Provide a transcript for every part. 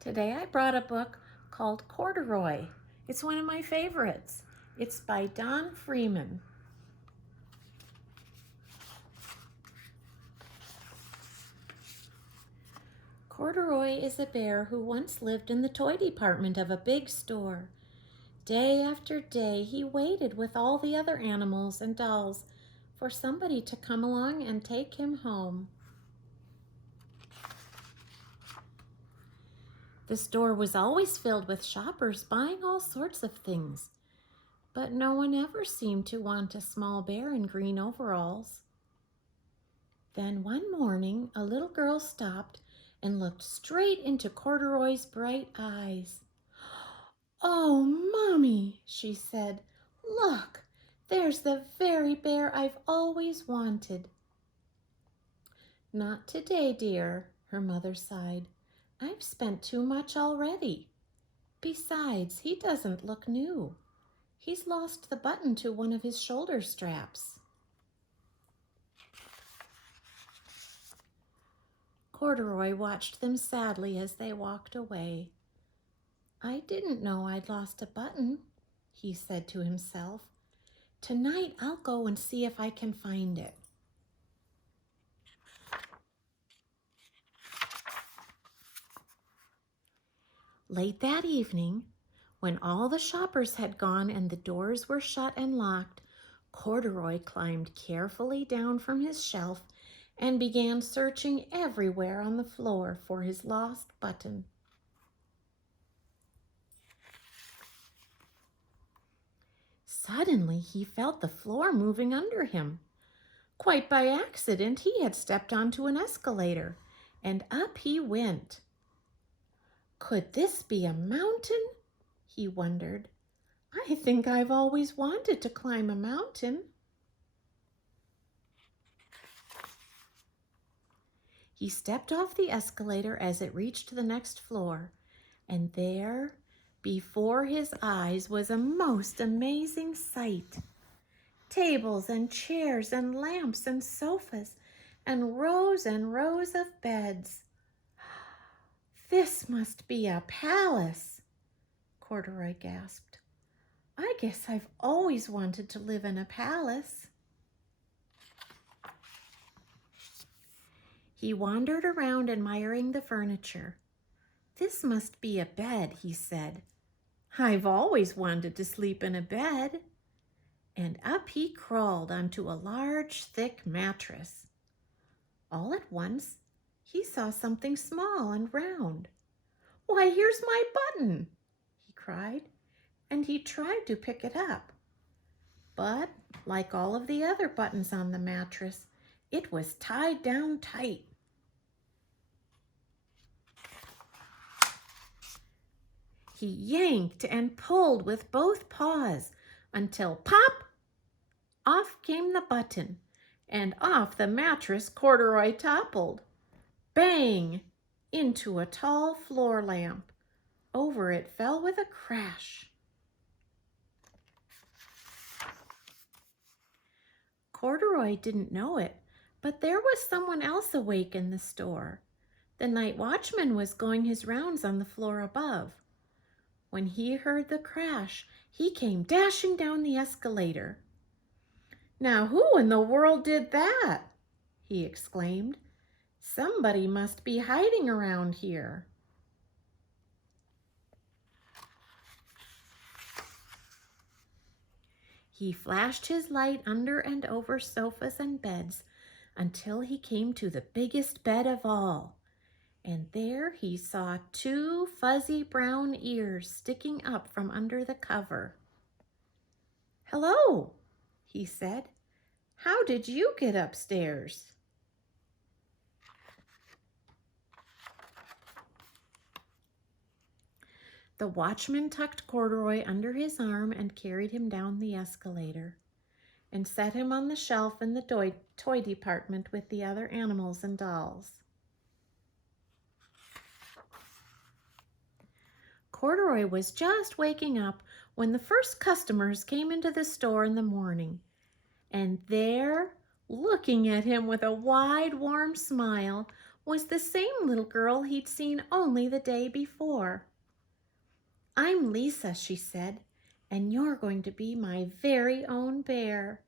Today I brought a book called Corduroy. It's one of my favorites. It's by Don Freeman. Corduroy is a bear who once lived in the toy department of a big store. Day after day, he waited with all the other animals and dolls for somebody to come along and take him home. The store was always filled with shoppers buying all sorts of things, but no one ever seemed to want a small bear in green overalls. Then one morning, a little girl stopped and looked straight into Corduroy's bright eyes. "Oh, Mommy," she said, "look, there's the very bear I've always wanted." "Not today, dear," her mother sighed. "I've spent too much already. Besides, he doesn't look new. He's lost the button to one of his shoulder straps." Corduroy watched them sadly as they walked away. "I didn't know I'd lost a button," he said to himself. "Tonight I'll go and see if I can find it." Late that evening, when all the shoppers had gone and the doors were shut and locked, Corduroy climbed carefully down from his shelf and began searching everywhere on the floor for his lost button. Suddenly, he felt the floor moving under him. Quite by accident, he had stepped onto an escalator, and up he went. Could this be a mountain? He wondered. I think I've always wanted to climb a mountain. He stepped off the escalator as it reached the next floor, and there, before his eyes, was a most amazing sight. Tables and chairs and lamps and sofas and rows of beds. "This must be a palace," Corduroy gasped. "I guess I've always wanted to live in a palace." He wandered around admiring the furniture. "This must be a bed," he said. "I've always wanted to sleep in a bed." And up he crawled onto a large, thick mattress. All at once, he saw something small and round. "Why, here's my button!" he cried, and he tried to pick it up. But, like all of the other buttons on the mattress, it was tied down tight. He yanked and pulled with both paws until pop! Off came the button, and off the mattress Corduroy toppled. Bang! Into a tall floor lamp. Over it fell with a crash. Corduroy didn't know it, but there was someone else awake in the store. The night watchman was going his rounds on the floor above. When he heard the crash, he came dashing down the escalator. "Now, who in the world did that?" he exclaimed. "Somebody must be hiding around here." He flashed his light under and over sofas and beds until he came to the biggest bed of all. And there he saw two fuzzy brown ears sticking up from under the cover. "Hello," he said. "How did you get upstairs?" The watchman tucked Corduroy under his arm and carried him down the escalator and set him on the shelf in the toy department with the other animals and dolls. Corduroy was just waking up when the first customers came into the store in the morning. And there, looking at him with a wide, warm smile, was the same little girl he'd seen only the day before. "I'm Lisa," she said, "and you're going to be my very own bear.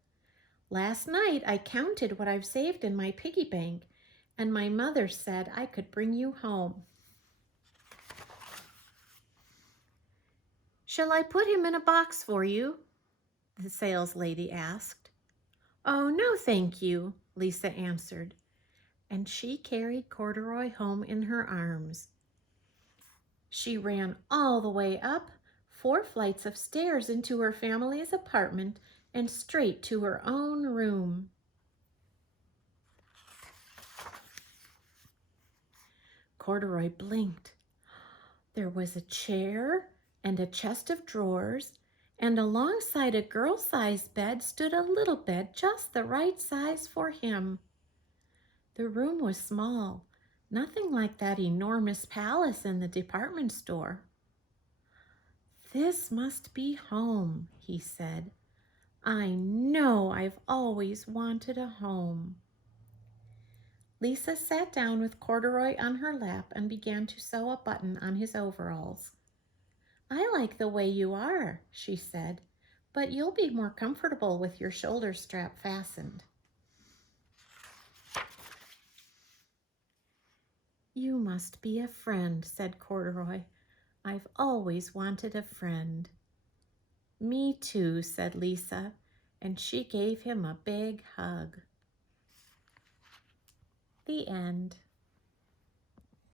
Last night I counted what I've saved in my piggy bank, and my mother said I could bring you home." "Shall I put him in a box for you?" the saleslady asked. "Oh, no, thank you," Lisa answered, and she carried Corduroy home in her arms. She ran all the way up 4 flights of stairs into her family's apartment and straight to her own room. Corduroy blinked. There was a chair and a chest of drawers, and alongside a girl-sized bed stood a little bed just the right size for him. The room was small, nothing like that enormous palace in the department store. "This must be home," he said. "I know I've always wanted a home." Lisa sat down with Corduroy on her lap and began to sew a button on his overalls. "I like the way you are," she said, "but you'll be more comfortable with your shoulder strap fastened." "You must be a friend," said Corduroy. "I've always wanted a friend." "Me too," said Lisa, and she gave him a big hug. The end.